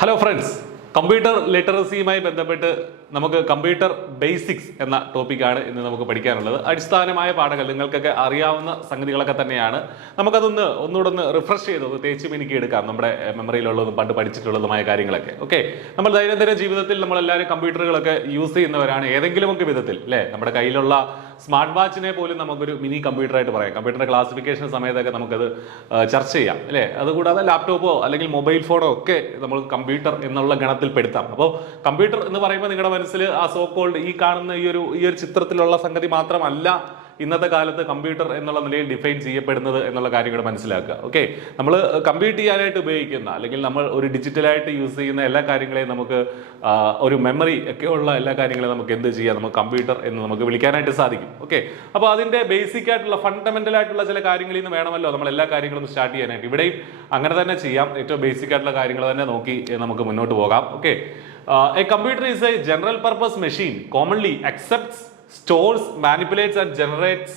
Hello friends, computer ലിറ്ററസിയുമായി ബന്ധപ്പെട്ട് നമുക്ക് computer basics എന്ന ടോപ്പിക്കാണ് ഇന്ന് നമുക്ക് പഠിക്കാനുള്ളത്. അടിസ്ഥാനമായ പാഠങ്ങൾ നിങ്ങൾക്കൊക്കെ അറിയാവുന്ന സംഗതികളൊക്കെ തന്നെയാണ്. ഒന്നുകൂടെ റിഫ്രഷ് ചെയ്ത് തേച്ച് മിനുക്കി എടുക്കാം നമ്മുടെ മെമ്മറിയിലുള്ളതും പണ്ട് പഠിച്ചിട്ടുള്ളതുമായ കാര്യങ്ങളൊക്കെ. ഓക്കെ, നമ്മൾ ദൈനംദിന ജീവിതത്തിൽ നമ്മളെല്ലാവരും കമ്പ്യൂട്ടറുകളൊക്കെ യൂസ് ചെയ്യുന്നവരാണ് ഏതെങ്കിലുമൊക്കെ വിധത്തിൽ, അല്ലേ? നമ്മുടെ കയ്യിലുള്ള സ്മാർട്ട് വാച്ചിനെ പോലും നമുക്കൊരു മിനി കമ്പ്യൂട്ടറായിട്ട് പറയാം. കമ്പ്യൂട്ടറിന്റെ ക്ലാസിഫിക്കേഷൻ സമയത്തൊക്കെ നമുക്കത് ചർച്ച ചെയ്യാം, അല്ലേ? അതുകൂടാതെ ലാപ്ടോപ്പോ അല്ലെങ്കിൽ മൊബൈൽ ഫോണോ ഒക്കെ നമ്മൾ കമ്പ്യൂട്ടർ എന്നുള്ള ഗണത്തിൽ പെടുത്താം. അപ്പോൾ കമ്പ്യൂട്ടർ എന്ന് പറയുമ്പോൾ നിങ്ങളുടെ മനസ്സിൽ ആ സോ കോൾഡ് ഈ കാണുന്ന ഈ ഒരു ചിത്രത്തിലുള്ള സംഗതി മാത്രമല്ല ഇന്നത്തെ കാലത്ത് കമ്പ്യൂട്ടർ എന്നുള്ള നിലയിൽ ഡിഫൈൻ ചെയ്യപ്പെടുന്നത് എന്നുള്ള കാര്യങ്ങൾ മനസ്സിലാക്കുക. ഓക്കെ, നമ്മൾ കമ്പ്യൂട്ട് ചെയ്യാനായിട്ട് ഉപയോഗിക്കുന്ന അല്ലെങ്കിൽ നമ്മൾ ഒരു ഡിജിറ്റലായിട്ട് യൂസ് ചെയ്യുന്ന എല്ലാ കാര്യങ്ങളെയും നമുക്ക് ഒരു മെമ്മറി ഒക്കെ ഉള്ള എല്ലാ കാര്യങ്ങളെയും നമുക്ക് എന്ത് ചെയ്യാം, നമുക്ക് കമ്പ്യൂട്ടർ എന്ന് നമുക്ക് വിളിക്കാനായിട്ട് സാധിക്കും. ഓക്കെ, അപ്പോൾ അതിന്റെ ബേസിക് ആയിട്ടുള്ള ഫണ്ടമെന്റൽ ആയിട്ടുള്ള ചില കാര്യങ്ങളിൽ നിന്ന് വേണമല്ലോ നമ്മൾ എല്ലാ കാര്യങ്ങളും സ്റ്റാർട്ട് ചെയ്യാനായിട്ട്. ഇവിടെയും അങ്ങനെ തന്നെ ചെയ്യാം. ഏറ്റവും ബേസിക് ആയിട്ടുള്ള കാര്യങ്ങൾ തന്നെ നോക്കി നമുക്ക് മുന്നോട്ട് പോകാം. Okay, a computer is a general purpose machine commonly accepts, stores, manipulates and generates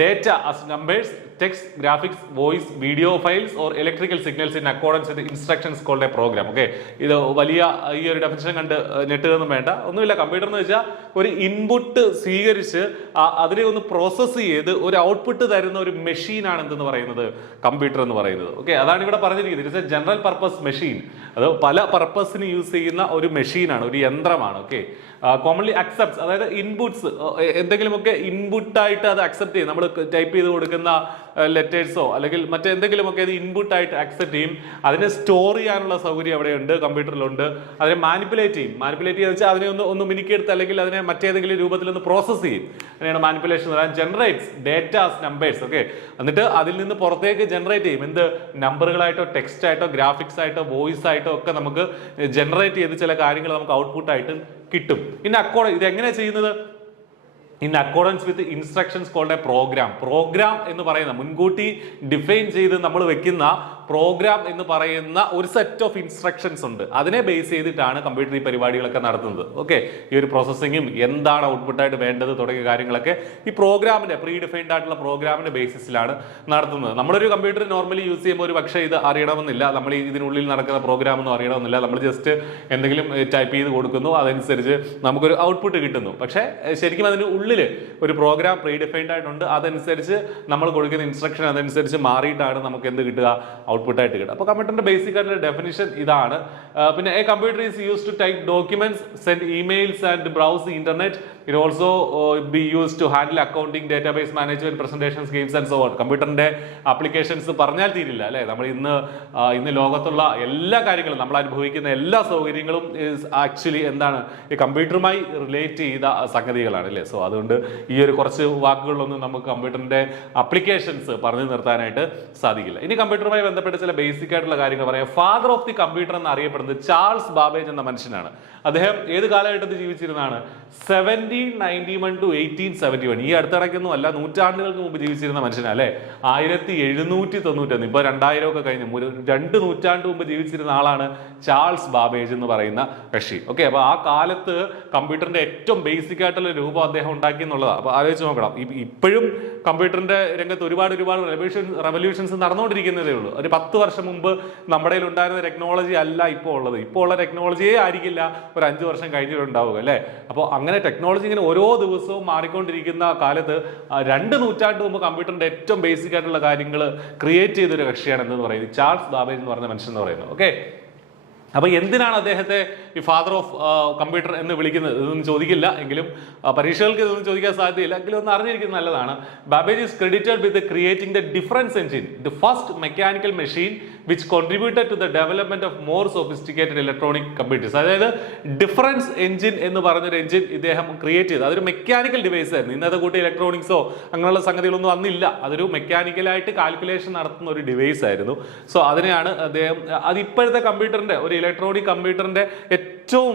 data as numbers, text, graphics, voice, video files or electrical signals in accordance with the instructions called a program. Okay, ഇത് വലിയ ഈ ഒരു definition കണ്ട് ഞെട്ടുകയൊന്നും വേണ്ട. ഒന്നുമില്ല, computer എന്ന് വെച്ചാൽ ഒരു ഇൻപുട്ട് സ്വീകരിച്ച് അതിനെ ഒന്ന് പ്രോസസ്സ് ചെയ്ത് ഒരു ഔട്ട്പുട്ട് തരുന്ന ഒരു മെഷീനാണ് എന്തെന്ന് പറയുന്നത്, കമ്പ്യൂട്ടർ എന്ന് പറയുന്നത്. ഓക്കെ, അതാണ് ഇവിടെ പറഞ്ഞിരിക്കുന്നത്. It's A general purpose machine. അത് പല പർപ്പസിന് യൂസ് ചെയ്യുന്ന ഒരു മെഷീനാണ്, ഒരു യന്ത്രമാണ്. ഓക്കെ, കോമൺലി അക്സെപ്റ്റ്സ്, അതായത് ഇൻപുട്സ് എന്തെങ്കിലുമൊക്കെ ഇൻപുട്ടായിട്ട് അത് അക്സെപ്റ്റ് ചെയ്യും. നമ്മൾ ടൈപ്പ് ചെയ്ത് കൊടുക്കുന്ന ലെറ്റേഴ്സോ അല്ലെങ്കിൽ മറ്റെന്തെങ്കിലുമൊക്കെ അത് ഇൻപുട്ടായിട്ട് അക്സെപ്റ്റ് ചെയ്യും. അതിനെ സ്റ്റോർ ചെയ്യാനുള്ള സൗകര്യം അവിടെയുണ്ട്, കമ്പ്യൂട്ടറിലുണ്ട്. അതിനെ മാനിപ്പുലേറ്റ് ചെയ്യും. മാനിപ്പുലേറ്റ് ചെയ്യുക വെച്ചാൽ അതിനെ ഒന്ന് മിനുക്കിയെടുത്ത് അല്ലെങ്കിൽ അതിനെ മറ്റേതെങ്കിലും രൂപത്തിൽ ഒന്ന് പ്രോസസ്സ് ചെയ്യും. അങ്ങനെയാണ് manipulation. Generates datas numbers. Okay, എന്നിട്ട് അതിൽ നിന്ന് പുറത്തേക്ക് ജനറേറ്റ് ചെയ്യും. എന്ത് നമ്പറുകളായിട്ടോ ടെക്സ്റ്റ് ആയിട്ടോ ഗ്രാഫിക്സ് ആയിട്ടോ വോയിസ് ആയിട്ടോ ഒക്കെ നമുക്ക് ജനറേറ്റ് ചെയ്ത് ചില കാര്യങ്ങൾ നമുക്ക് ഔട്ട്പുട്ടായിട്ട് കിട്ടും. ഇത് എങ്ങനെയാണ് ചെയ്യുന്നത്? In accordance with instructions called a program. Program എന്ന് പറയുന്ന മുൻകൂട്ടി ഡിഫൈൻ ചെയ്ത് നമ്മൾ വെക്കുന്ന പ്രോഗ്രാം എന്ന് പറയുന്ന ഒരു സെറ്റ് ഓഫ് ഇൻസ്ട്രക്ഷൻസ് ഉണ്ട്. അതിനെ ബേസ് ചെയ്തിട്ടാണ് കമ്പ്യൂട്ടർ ഈ പരിപാടികളൊക്കെ നടത്തുന്നത്. ഓക്കെ, ഈ ഒരു പ്രോസസ്സിങ്ങും എന്താണ് ഔട്ട്പുട്ടായിട്ട് വേണ്ടത് തുടങ്ങിയ കാര്യങ്ങളൊക്കെ ഈ പ്രോഗ്രാമിന്റെ പ്രീ ഡിഫൈൻഡ് ആയിട്ടുള്ള പ്രോഗ്രാമിന്റെ ബേസിസിലാണ് നടത്തുന്നത്. നമ്മളൊരു കമ്പ്യൂട്ടർ നോർമലി യൂസ് ചെയ്യുമ്പോൾ ഒരു പക്ഷേ ഇത് അറിയണമെന്നില്ല, നമ്മൾ ഇതിനുള്ളിൽ നടക്കുന്ന പ്രോഗ്രാം ഒന്നും അറിയണമെന്നില്ല. നമ്മൾ ജസ്റ്റ് എന്തെങ്കിലും ടൈപ്പ് ചെയ്ത് കൊടുക്കുന്നു, അതനുസരിച്ച് നമുക്കൊരു ഔട്ട്പുട്ട് കിട്ടുന്നു. പക്ഷേ ശരിക്കും അതിന് ഉള്ളിൽ ഒരു പ്രോഗ്രാം പ്രീ ഡിഫൈൻഡ് ആയിട്ടുണ്ട്. അതനുസരിച്ച് നമ്മൾ കൊടുക്കുന്ന ഇൻസ്ട്രക്ഷൻ അതനുസരിച്ച് മാറിയിട്ടാണ് നമുക്ക് എന്ത് കിട്ടുക, ഔട്ട്പുട്ടായിട്ട് കിട്ടുക. അപ്പോൾ കമ്പ്യൂട്ടറിന്റെ ബേസിക് ആയിട്ടുള്ള ഡെഫിനിഷൻ ഇതാണ്. പിന്നെ a computer is use to type documents, send emails and browse the internet. It also be use to handle accounting, database management, presentation schemes and so on. കമ്പ്യൂട്ടറിന്റെ ആപ്ലിക്കേഷൻസ് പറഞ്ഞാൽ തീരില്ല, അല്ലെ? നമ്മൾ ഇന്ന് ലോകത്തുള്ള എല്ലാ കാര്യങ്ങളും നമ്മൾ അനുഭവിക്കുന്ന എല്ലാ സൗകര്യങ്ങളും ആക്ച്വലി എന്താണ്, ഈ കമ്പ്യൂട്ടറുമായി റിലേറ്റ് ചെയ്ത സംഗതികളാണ്, അല്ലേ? സോ അതുകൊണ്ട് ഈ ഒരു കുറച്ച് വാക്കുകളിലൊന്നും നമുക്ക് കമ്പ്യൂട്ടറിന്റെ ആപ്ലിക്കേഷൻസ് പറഞ്ഞു നിർത്താനായിട്ട് സാധിക്കില്ല. ഇനി കമ്പ്യൂട്ടറുമായി ബന്ധപ്പെട്ട് ചില ബേസിക് ആയിട്ടുള്ള കാര്യങ്ങൾ പറയാം. ഫാദർ ഓഫ് ദി കമ്പ്യൂട്ടർ എന്ന് അറിയപ്പെടുന്നത് ചാൾസ് ബാബേജ് എന്ന മനുഷ്യനാണ്. അദ്ദേഹം ഏത് കാലഘട്ടത്തിൽ ജീവിച്ചിരുന്നതാണ്? 1791 to 1871. ഈ അടുത്തിടയ്ക്കൊന്നും അല്ല, നൂറ്റാണ്ടുകൾക്ക് മുമ്പ് ജീവിച്ചിരുന്ന മനുഷ്യനാണ്, അല്ലെ? 1791. ഇപ്പൊ 2000 ഒക്കെ കഴിഞ്ഞു, 2 നൂറ്റാണ്ട് മുമ്പ് ജീവിച്ചിരുന്ന ആളാണ് ചാൾസ് ബാബേജ് എന്ന് പറയുന്ന കക്ഷി. ഓക്കെ, അപ്പൊ ആ കാലത്ത് കമ്പ്യൂട്ടറിന്റെ ഏറ്റവും ബേസിക് ആയിട്ടുള്ള രൂപം അദ്ദേഹം ഉണ്ടാക്കി എന്നുള്ളതാണ്. അപ്പൊ ആലോചിച്ച് നോക്കണം, ഇപ്പോഴും കമ്പ്യൂട്ടറിന്റെ രംഗത്ത് ഒരുപാട് റെവല്യൂഷൻസ് നടന്നുകൊണ്ടിരിക്കുന്നതേ ഉള്ളൂ. ഒരു 10 വർഷം മുമ്പ് നമ്മുടെ ഉണ്ടായിരുന്ന ടെക്നോളജി അല്ല ഇപ്പോൾ ഉള്ളത്. ഇപ്പോൾ ഉള്ള ടെക്നോളജിയെ ആയിരിക്കില്ല ഒരു 5 വർഷം കഴിഞ്ഞിട്ടുണ്ടാവുക, അല്ലെ? അപ്പോൾ അങ്ങനെ ടെക്നോളജി ഇങ്ങനെ ഓരോ ദിവസവും മാറിക്കൊണ്ടിരിക്കുന്ന കാലത്ത് 2 നൂറ്റാണ്ട് മുമ്പ് കമ്പ്യൂട്ടറിന്റെ ഏറ്റവും ബേസിക് ആയിട്ടുള്ള കാര്യങ്ങൾ ക്രിയേറ്റ് ചെയ്തൊരു കക്ഷിയാണ് എന്ന് പറയുന്നത് ചാൾസ് ബാബേജ് എന്ന് പറഞ്ഞ മനുഷ്യൻ എന്ന് പറയുന്നത്. ഓക്കെ, അപ്പൊ എന്തിനാണ് അദ്ദേഹത്തെ ഈ ഫാദർ ഓഫ് കമ്പ്യൂട്ടർ എന്ന് വിളിക്കുന്നത്? ഇതൊന്നും ചോദിക്കില്ല, എങ്കിലും പരീക്ഷകൾക്ക് ഇതൊന്നും ചോദിക്കാൻ സാധ്യതയില്ല, എങ്കിലും ഒന്ന് അറിഞ്ഞിരിക്കുന്നത് നല്ലതാണ്. Babbage is credited with creating the difference engine, the first mechanical machine which contributed to the development of more sophisticated electronic computers. അതായത് ഡിഫറൻസ് എഞ്ചിൻ എന്ന് പറഞ്ഞൊരു എഞ്ചിൻ ഇദ്ദേഹം ക്രിയേറ്റ് ചെയ്തു. അതൊരു മെക്കാനിക്കൽ ഡിവൈസ് ആയിരുന്നു. ഇന്നത്തെ കൂട്ടി ഇലക്ട്രോണിക്സോ അങ്ങനെയുള്ള സംഗതികളൊന്നും അന്നില്ല. അതൊരു മെക്കാനിക്കലായിട്ട് കാൽക്കുലേഷൻ നടത്തുന്ന ഒരു ഡിവൈസ് ആയിരുന്നു. സോ അതിനെയാണ് അദ്ദേഹം, അത് ഇപ്പോഴത്തെ കമ്പ്യൂട്ടറിന്റെ ഒരു ഇലക്ട്രോണിക് കമ്പ്യൂട്ടറിന്റെ ഏറ്റവും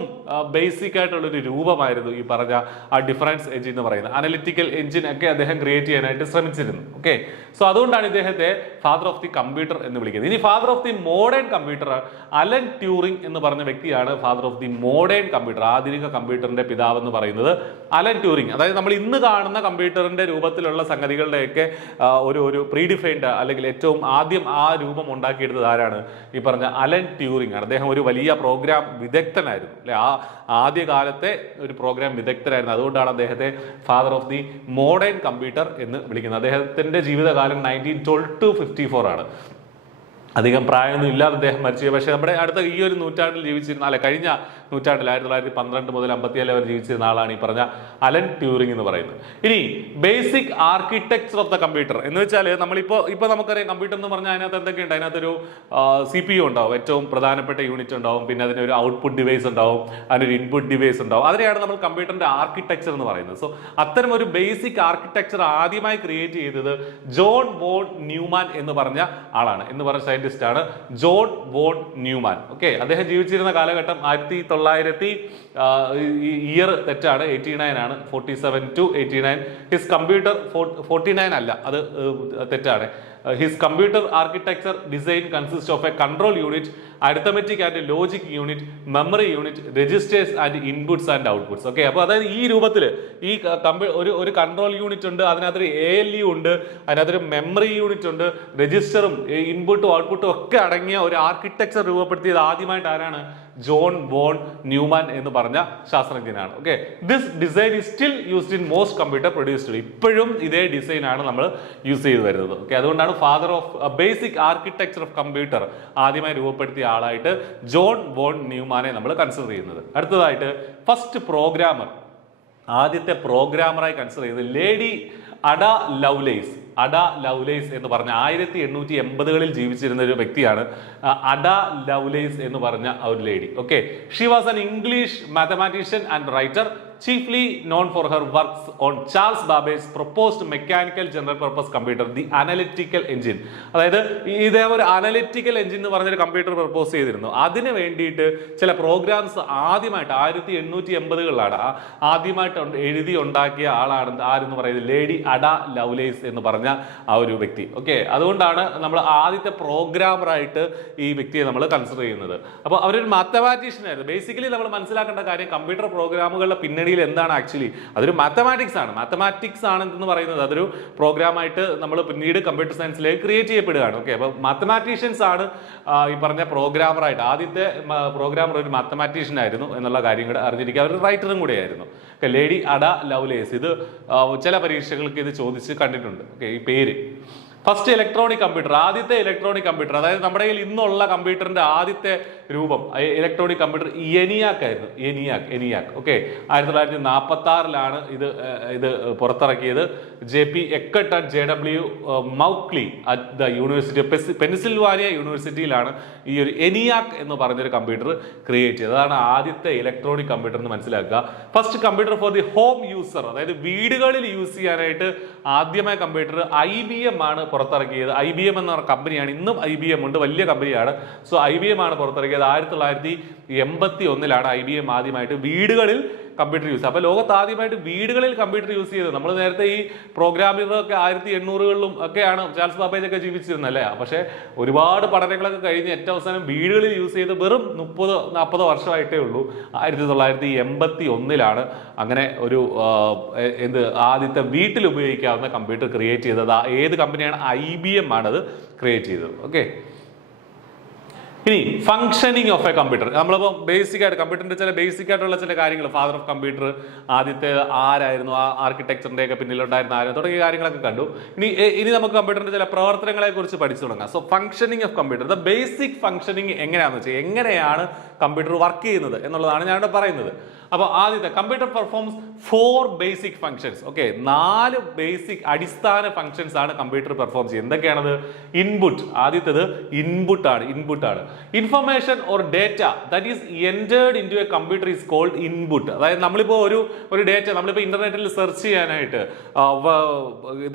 ബേസിക് ആയിട്ടുള്ള ഒരു രൂപമായിരുന്നു ഈ പറഞ്ഞ ആ ഡിഫറൻസ് എഞ്ചിൻ എന്ന് പറയുന്നത്. അനലിറ്റിക്കൽ എഞ്ചിൻ ഒക്കെ അദ്ദേഹം ക്രിയേറ്റ് ചെയ്യാനായിട്ട് ശ്രമിച്ചിരുന്നു. ഓക്കെ, സോ അതുകൊണ്ടാണ് ഇദ്ദേഹത്തെ ഫാദർ ഓഫ് ദി കമ്പ്യൂട്ടർ എന്ന് വിളിക്കുന്നത്. ഇനി father of the modern computer Allen Turing എന്ന് പറഞ്ഞ വ്യക്തിയാണ് father of the modern computer, ആധുനിക കമ്പ്യൂട്ടറിന്റെ പിതാവ് എന്ന് പറയുന്നത് അലൻ ട്യൂറിംഗ്. അതായത് നമ്മൾ ഇന്ന് കാണുന്ന കമ്പ്യൂട്ടറിന്റെ രൂപത്തിലുള്ള സംഗതികളുടെയൊക്കെ ഒരു പ്രീഡിഫൈൻഡ് അല്ലെങ്കിൽ ഏറ്റവും ആദ്യം ആ രൂപം ഉണ്ടാക്കിയെടുത്തത് ആരാണ്? ഈ പറഞ്ഞ അലൻ ട്യൂറിംഗ് ആണ്. അദ്ദേഹം ഒരു വലിയ പ്രോഗ്രാം വിദഗ്ധനായിരുന്നു അല്ലെ. ആദ്യകാലത്തെ ഒരു പ്രോഗ്രാം വിദഗ്ധനായിരുന്നു. അതുകൊണ്ടാണ് അദ്ദേഹത്തെ father of the modern computer എന്ന് വിളിക്കുന്നത്. അദ്ദേഹത്തിന്റെ ജീവിതകാലം 1912 to 54 ആണ്. അധികം പ്രായമൊന്നും ഇല്ലാതെ അദ്ദേഹം മരിച്ചു. പക്ഷേ നമ്മുടെ അടുത്ത ഈ ഒരു നൂറ്റാണ്ടിൽ ജീവിച്ചിരുന്ന കഴിഞ്ഞ നൂറ്റാണ്ടിൽ 1912 മുതൽ 57 വരെ ജീവിച്ചിരുന്ന ആളാണ് ഈ പറഞ്ഞ അലൻ ട്യൂറിംഗ് എന്ന് പറയുന്നത്. ഇനി basic architecture of the computer എന്ന് വെച്ചാൽ ഇപ്പൊ നമുക്കറിയാം കമ്പ്യൂട്ടർ എന്ന് പറഞ്ഞാൽ അതിനകത്ത് എന്തൊക്കെയുണ്ട്? അതിനകത്തൊരു CPU ഉണ്ടാവും, ഏറ്റവും പ്രധാനപ്പെട്ട യൂണിറ്റ് ഉണ്ടാവും, പിന്നെ അതിനൊരു ഔട്ട്പുട്ട് ഡിവൈസ് ഉണ്ടാവും, അതിനൊരു ഇൻപുട്ട് ഡിവൈസ് ഉണ്ടാവും. അതിനെയാണ് നമ്മൾ കമ്പ്യൂട്ടറിന്റെ ആർക്കിടെക്ചർ എന്ന് പറയുന്നത്. സോ അത്തരം ഒരു ബേസിക് ആർക്കിടെക്ചർ ആദ്യമായി ക്രിയേറ്റ് ചെയ്തത് ജോൺ വോൺ ന്യൂമാൻ എന്ന് പറഞ്ഞ ആളാണ്, എന്ന് പറഞ്ഞ സയന്റിസ്റ്റ് ആണ് ജോൺ വോൺ ന്യൂമാൻ. ഓക്കെ, അദ്ദേഹം ജീവിച്ചിരുന്ന കാലഘട്ടം 1900 ഇയർ തെറ്റാണ്, 89 ആണ്, 47 to 89. ഹിസ് കമ്പ്യൂട്ടർ 49 അല്ല, അത് തെറ്റാണ്. His computer architecture design consists of a control unit, arithmetic and logic unit, memory unit, registers and inputs and outputs. Okay, അപ്പോൾ അതായത് ഈ രൂപത്തിൽ ഈ ഒരു കൺട്രോൾ യൂണിറ്റ് ഉണ്ട്, അതിനകത്തൊരു ALU ഉണ്ട്, അതിനകത്തൊരു മെമ്മറി യൂണിറ്റ് ഉണ്ട്, രജിസ്റ്ററും ഇൻപുട്ടും ഔട്ട്പുട്ടും ഒക്കെ അടങ്ങിയ ഒരു ആർക്കിടെക്ചർ രൂപപ്പെടുത്തിയത് ആദ്യമായിട്ട് ആരാണ്? ജോൺ വോൺ ന്യൂമാൻ എന്ന് പറഞ്ഞ ശാസ്ത്രജ്ഞനാണ്. Okay, this design is still used in most computer produced. ഇപ്പോഴും ഇതേ ഡിസൈൻ ആണ് നമ്മൾ യൂസ് ചെയ്ത് വരുന്നത്. ഓക്കെ, അതുകൊണ്ടാണ് father of basic architecture of computer ആദ്യമായി രൂപപ്പെടുത്തിയ ആളായിട്ട് ജോൺ വോൺ ന്യൂമാനെ നമ്മൾ കൺസിഡർ ചെയ്യുന്നത്. അടുത്തതായിട്ട് ഫസ്റ്റ് പ്രോഗ്രാമർ, ആദ്യത്തെ പ്രോഗ്രാമറായി കൺസിഡർ ചെയ്യുന്നത് ലേഡി അഡ ലവ്ലേസ്. അഡ ലവ്ലേസ് എന്ന് പറഞ്ഞ 1880കളിൽ ജീവിച്ചിരുന്ന ഒരു വ്യക്തിയാണ് അഡ ലവ്ലേസ് എന്ന് പറഞ്ഞ ഒരു lady. Okay, she was an English mathematician and writer, chiefly known for her works on Charles Babbage's proposed mechanical general purpose computer, the analytical engine. അതായത് ഇതേ ഒരു അനലിറ്റിക്കൽ എഞ്ചിൻ എന്ന് പറഞ്ഞൊരു കമ്പ്യൂട്ടർ പ്രപ്പോസ് ചെയ്തിരുന്നു. അതിന് വേണ്ടിയിട്ട് ചില പ്രോഗ്രാംസ് ആദ്യമായിട്ട് 1880കളിലാണ് ആദ്യമായിട്ട് എഴുതി ഉണ്ടാക്കിയ ആളാണ് ആരെന്ന് പറയുന്നത് ലേഡി അഡ ലവ്ലേസ് എന്ന് പറഞ്ഞ ആ ഒരു വ്യക്തി. ഓക്കെ, അതുകൊണ്ടാണ് നമ്മൾ ആദ്യത്തെ പ്രോഗ്രാമറായിട്ട് ഈ വ്യക്തിയെ നമ്മൾ കൺസിഡർ ചെയ്യുന്നത്. അപ്പോൾ അവരൊരു മാത്തമാറ്റീഷ്യൻ ആയിരുന്നു. ബേസിക്കലി നമ്മൾ മനസ്സിലാക്കേണ്ട കാര്യം കമ്പ്യൂട്ടർ പ്രോഗ്രാമുകളുടെ പിന്നണി എന്താണ് ആക്ച്വലി അതൊരു മാത്തമാറ്റിക്സ് ആണ്. മാത്തമാറ്റിക്സ് ആണ് എന്ന് പറയുന്നത് അതൊരു പ്രോഗ്രാമായിട്ട് നമ്മൾ പിന്നീട് കമ്പ്യൂട്ടർ സയൻസിലേക്ക് ക്രിയേറ്റ് ചെയ്യപ്പെടുകയാണ്. ഓക്കെ, അപ്പോൾ മാത്തമാറ്റീഷ്യൻസ് ആണ് ഈ പറഞ്ഞ പ്രോഗ്രാമറായിട്ട്. ആദ്യത്തെ പ്രോഗ്രാമർ ഒരു മാത്തമാറ്റീഷ്യൻ ആയിരുന്നു എന്നുള്ള കാര്യം കൂടെ അറിഞ്ഞിരിക്കുക. അവർ റൈറ്ററും കൂടെ ആയിരുന്നു. Okay, lady Ada Lovelace. ഇത് ചില പരീക്ഷകൾക്ക് ഇത് ചോദിച്ച് കണ്ടിട്ടുണ്ട്. ഓക്കെ, ഈ പേര് ഫസ്റ്റ് ഇലക്ട്രോണിക് കമ്പ്യൂട്ടർ, ആദ്യത്തെ ഇലക്ട്രോണിക് കമ്പ്യൂട്ടർ, അതായത് നമ്മുടെ കയ്യിൽ ഇന്നുള്ള കമ്പ്യൂട്ടറിന്റെ ആദ്യത്തെ രൂപം ഇലക്ട്രോണിക് കമ്പ്യൂട്ടർ ENIAC ആയിരുന്നു. ENIAC. ഓക്കെ, 1946 ഇത് പുറത്തിറക്കിയത്. JP Eckert and JW Mauchly at the university of Pennsylvania യൂണിവേഴ്സിറ്റിയിലാണ് ഈ ഒരു ENIAC എന്ന് പറഞ്ഞൊരു കമ്പ്യൂട്ടർ ക്രിയേറ്റ് ചെയ്തത്. അതാണ് ആദ്യത്തെ ഇലക്ട്രോണിക് കമ്പ്യൂട്ടർ എന്ന് മനസ്സിലാക്കുക. First computer for the home user, അതായത് വീടുകളിൽ യൂസ് ചെയ്യാനായിട്ട് ആദ്യമായ കമ്പ്യൂട്ടർ IBM ആണ് പുറത്തിറക്കിയത്. IBM എന്ന കമ്പനിയാണ്, ഇന്നും IBM ഉണ്ട്, വലിയ കമ്പനിയാണ്. സോ IBM ആണ് പുറത്തിറക്കിയത്. 1981 IBM ആദ്യമായിട്ട് വീടുകളിൽ കമ്പ്യൂട്ടർ യൂസ്. അപ്പോൾ ലോകത്ത് ആദ്യമായിട്ട് വീടുകളിൽ കമ്പ്യൂട്ടർ യൂസ് ചെയ്തത്. നമ്മൾ നേരത്തെ ഈ പ്രോഗ്രാമിംഗൊക്കെ 1880കളിലും ഒക്കെയാണ് ചാൾസ് ബാബേജ് ഒക്കെ ജീവിച്ചിരുന്നത് അല്ലേ. പക്ഷേ ഒരുപാട് പഠനങ്ങളൊക്കെ കഴിഞ്ഞ് ഏറ്റവും അവസാനം വീടുകളിൽ യൂസ് ചെയ്ത് വെറും 30-40 വർഷമായിട്ടേ ഉള്ളൂ. 1981 അങ്ങനെ ഒരു ആദ്യത്തെ വീട്ടിൽ ഉപയോഗിക്കാവുന്ന കമ്പ്യൂട്ടർ ക്രിയേറ്റ് ചെയ്തത്. ഏത് കമ്പനിയാണ്? IBM ആണത് ക്രിയേറ്റ് ചെയ്തത്. ഓക്കെ, ഇനി ഫംഗ്ഷനിങ് ഓഫ് എ കമ്പ്യൂട്ടർ. നമ്മളിപ്പോൾ ബേസിക് ആയിട്ട് കമ്പ്യൂട്ടറിന്റെ ചില ബേസിക് ആയിട്ടുള്ള ചില കാര്യങ്ങൾ, ഫാദർ ഓഫ് കമ്പ്യൂട്ടർ, ആദ്യത്തെ ആരായിരുന്നു, ആ ആർക്കിടെക്ചറിന്റെ ഒക്കെ പിന്നിലുണ്ടായിരുന്ന ആരും, തുടങ്ങിയ കാര്യങ്ങളൊക്കെ കണ്ടു. ഇനി നമുക്ക് കമ്പ്യൂട്ടറിന്റെ ചില പ്രവർത്തനങ്ങളെ കുറിച്ച് പഠിച്ചു തുടങ്ങാം. So functioning of computer, the basic functioning എങ്ങനെയാണെന്ന് വെച്ചാൽ എങ്ങനെയാണ് കമ്പ്യൂട്ടർ വർക്ക് ചെയ്യുന്നത് എന്നുള്ളതാണ് ഞാനിവിടെ പറയുന്നത്. അപ്പോൾ ആദ്യത്തെ computer performs 4 basic functions. Okay, 4 basic അടിസ്ഥാന ഫംഗ്ഷൻസ് ആണ് കമ്പ്യൂട്ടർ പെർഫോം ചെയ്യുന്നത്. എന്തൊക്കെയാണത്? ഇൻപുട്ട്, ആദ്യത്തേത് ഇൻപുട്ട് ആണ്. Information or data that is entered into a computer is called input. അതായത് നമ്മളിപ്പോൾ ഒരു ഡേറ്റ നമ്മളിപ്പോൾ ഇന്റർനെറ്റിൽ സെർച്ച് ചെയ്യാനായിട്ട്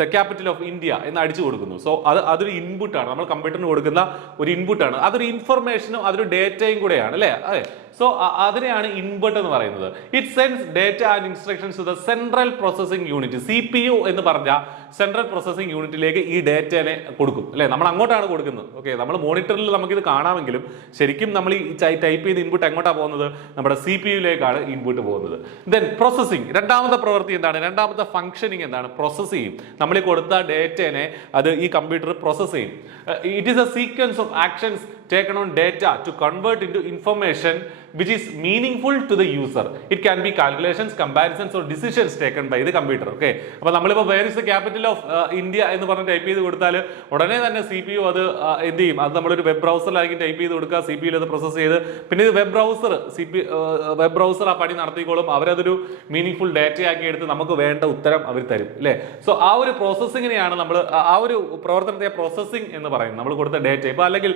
ദ ക്യാപിറ്റൽ ഓഫ് ഇന്ത്യ എന്ന് അടിച്ചു കൊടുക്കുന്നു. സോ അതൊരു ഇൻപുട്ടാണ്, നമ്മൾ കമ്പ്യൂട്ടറിന് കൊടുക്കുന്ന ഒരു ഇൻപുട്ടാണ്. അതൊരു ഇൻഫർമേഷനും അതൊരു ഡേറ്റയും കൂടെയാണ് അല്ലേ. അതെ, സോ അതിനെയാണ് ഇൻപുട്ട് എന്ന് പറയുന്നത്. It sends data and instructions to the central processing unit, CPU എന്ന് പറഞ്ഞ സെൻട്രൽ പ്രോസസിംഗ് യൂണിറ്റിലേക്ക് ഈ ഡേറ്റനെ കൊടുക്കും അല്ലെ. നമ്മൾ അങ്ങോട്ടാണ് കൊടുക്കുന്നത്. ഓക്കെ, നമ്മൾ മോണിറ്ററിൽ നമുക്കിത് കാണാമെങ്കിലും ശരിക്കും നമ്മൾ ഈ ടൈപ്പ് ചെയ്ത് ഇൻപുട്ട് എങ്ങോട്ടാണ് പോകുന്നത്? നമ്മുടെ CPU-യിലേക്കാണ് ഇൻപുട്ട് പോകുന്നത്. ദെൻ പ്രോസസിംഗ്, രണ്ടാമത്തെ പ്രവൃത്തി എന്താണ്? രണ്ടാമത്തെ ഫംഗ്ഷനിങ് എന്താണ്? പ്രോസസ് ചെയ്യും. നമ്മൾ കൊടുത്ത ഡേറ്റനെ അത് ഈ കമ്പ്യൂട്ടർ പ്രോസസ് ചെയ്യും. It is A sequence of actions taken on data to convert into information which is meaningful to the user. It can be calculations, comparisons or decisions taken by the computer. Okay, അപ്പോൾ നമ്മളിപ്പോൾ where is the capital of India എന്ന് പറഞ്ഞ് type ചെയ്ത് കൊടുത്താൽ ഉടനെ തന്നെ CPU അത് എന്ത് ചെയ്യും? അത് നമ്മളൊരു വെബ് ബ്രൗസറിലായിരിക്കും ടൈപ്പ് ചെയ്ത് കൊടുക്കുക, CPU അത് പ്രോസസ് ചെയ്ത് പിന്നെ ഇത് വെബ് ബ്രൗസർ ആ പണി നടത്തിക്കോളും. അവരതൊരു മീനിങ് ഡേറ്റ ആക്കി എടുത്ത് നമുക്ക് വേണ്ട ഉത്തരം അവർ തരും അല്ലേ. സോ ആ ഒരു പ്രോസസ്സിങ്ങിനെയാണ് നമ്മൾ ആ ഒരു പ്രവർത്തനത്തെ പ്രോസസ്സിംഗ് എന്ന് പറയുന്നത്. നമ്മൾ കൊടുത്ത ഡേറ്റ ഇപ്പൊ അല്ലെങ്കിൽ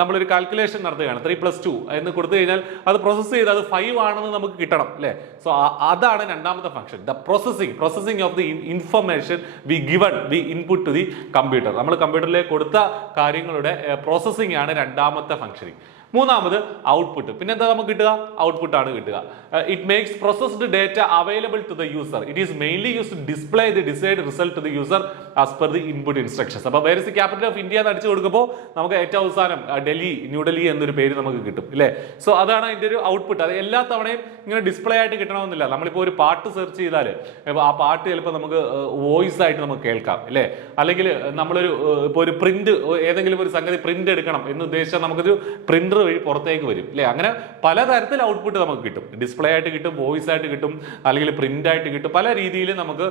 നമ്മളൊരു കാൽക്കുലേഷൻ നടത്തുകയാണ് 3+2 എന്ന് കൊടുത്തു കഴിഞ്ഞാൽ അത് പ്രോസസ് ചെയ്ത് അത് 5 ആണെന്ന് നമുക്ക് കിട്ടണം അല്ലേ. സോ അതാണ് രണ്ടാമത്തെ function, the processing of the information we input to the computer. നമ്മൾ കമ്പ്യൂട്ടറിലേക്ക് കൊടുത്ത കാര്യങ്ങളുടെ പ്രോസസ്സിംഗ് ആണ് രണ്ടാമത്തെ ഫംഗ്ഷനിങ്. മൂന്നാമത് ഔട്ട്പുട്ട്. പിന്നെ എന്താ നമുക്ക് കിട്ടുക? ഔട്ട്പുട്ട് ആണ് കിട്ടുക. It makes processed data available to the user. It is mainly use to display the decide result to the user as per the input instructions. അപ്പോൾ where is the capital of India എന്ന് അടിച്ചു കൊടുക്കുമ്പോൾ നമുക്ക് ഏറ്റവും അവസാനം ന്യൂഡൽഹി എന്നൊരു പേര് നമുക്ക് കിട്ടും ഇല്ലേ. സോ അതാണ് അതിൻ്റെ ഒരു ഔട്ട്പുട്ട്. അത് എല്ലാ തവണയും ഇങ്ങനെ ഡിസ്പ്ലേ ആയിട്ട് കിട്ടണമെന്നില്ല. നമ്മളിപ്പോൾ ഒരു പാട്ട് സെർച്ച് ചെയ്താൽ ആ പാട്ട് ചിലപ്പോൾ നമുക്ക് വോയിസ് ആയിട്ട് നമുക്ക് കേൾക്കാം അല്ലേ. അല്ലെങ്കിൽ നമ്മളൊരു ഇപ്പോൾ ഒരു പ്രിന്റ്, ഏതെങ്കിലും ഒരു സംഗതി പ്രിന്റ് എടുക്കണം എന്ന് ഉദ്ദേശിച്ചാൽ നമുക്കൊരു പ്രിന്റർ വഴി പുറത്തേക്ക് വരും അല്ലെ. അങ്ങനെ പലതരത്തിൽ ഔട്ട്പുട്ട് നമുക്ക് കിട്ടും. ഡിസ്പ്ലേ ആയിട്ട് കിട്ടും, വോയിസ് ആയിട്ട് കിട്ടും, അല്ലെങ്കിൽ പ്രിന്റ് ആയിട്ട് കിട്ടും. പല രീതിയിൽ നമുക്ക്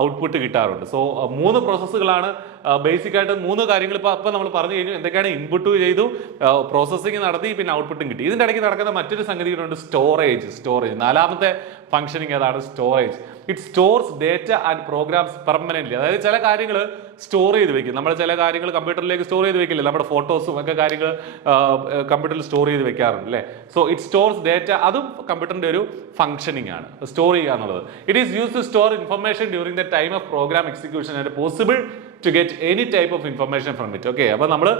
ഔട്ട്പുട്ട് കിട്ടാറുണ്ട്. സോ 3 പ്രോസസ്സുകളാണ് ബേസിക് ആയിട്ട്. 3 കാര്യങ്ങൾ ഇപ്പൊ നമ്മൾ പറഞ്ഞു കഴിഞ്ഞു. എന്തൊക്കെയാണ്? ഇൻപുട്ട് ചെയ്തു, പ്രോസസ്സിംഗ് നടത്തി, പിന്നെ ഔട്ട്പുട്ടും കിട്ടി. ഇതിന്റെ ഇടയ്ക്ക് നടക്കുന്ന മറ്റൊരു സംഗതികളുണ്ട്, സ്റ്റോറേജ്. നാലാമത്തെ ഫംഗ്ഷനിങ് അതാണ് storage. It stores data and programs permanently. അതായത് ചില കാര്യങ്ങൾ സ്റ്റോർ ചെയ്ത് വെക്കും. നമ്മൾ ചില കാര്യങ്ങൾ കമ്പ്യൂട്ടറിലേക്ക് സ്റ്റോർ ചെയ്ത് വെക്കില്ലേ, നമ്മുടെ ഫോട്ടോസും ഒക്കെ കാര്യങ്ങൾ കമ്പ്യൂട്ടറിൽ സ്റ്റോർ ചെയ്ത് വെക്കാറുണ്ട് അല്ലേ. സോ ഇറ്റ് സ്റ്റോർസ് ഡേറ്റ, അതും കമ്പ്യൂട്ടറിന്റെ ഒരു ഫംഗ്ഷനിങ് ആണ്, സ്റ്റോർ ചെയ്യുക എന്നുള്ളത്. It is use to store information during the time of program execution and possible to get any type of information from it. Okay, അപ്പോൾ നമ്മൾ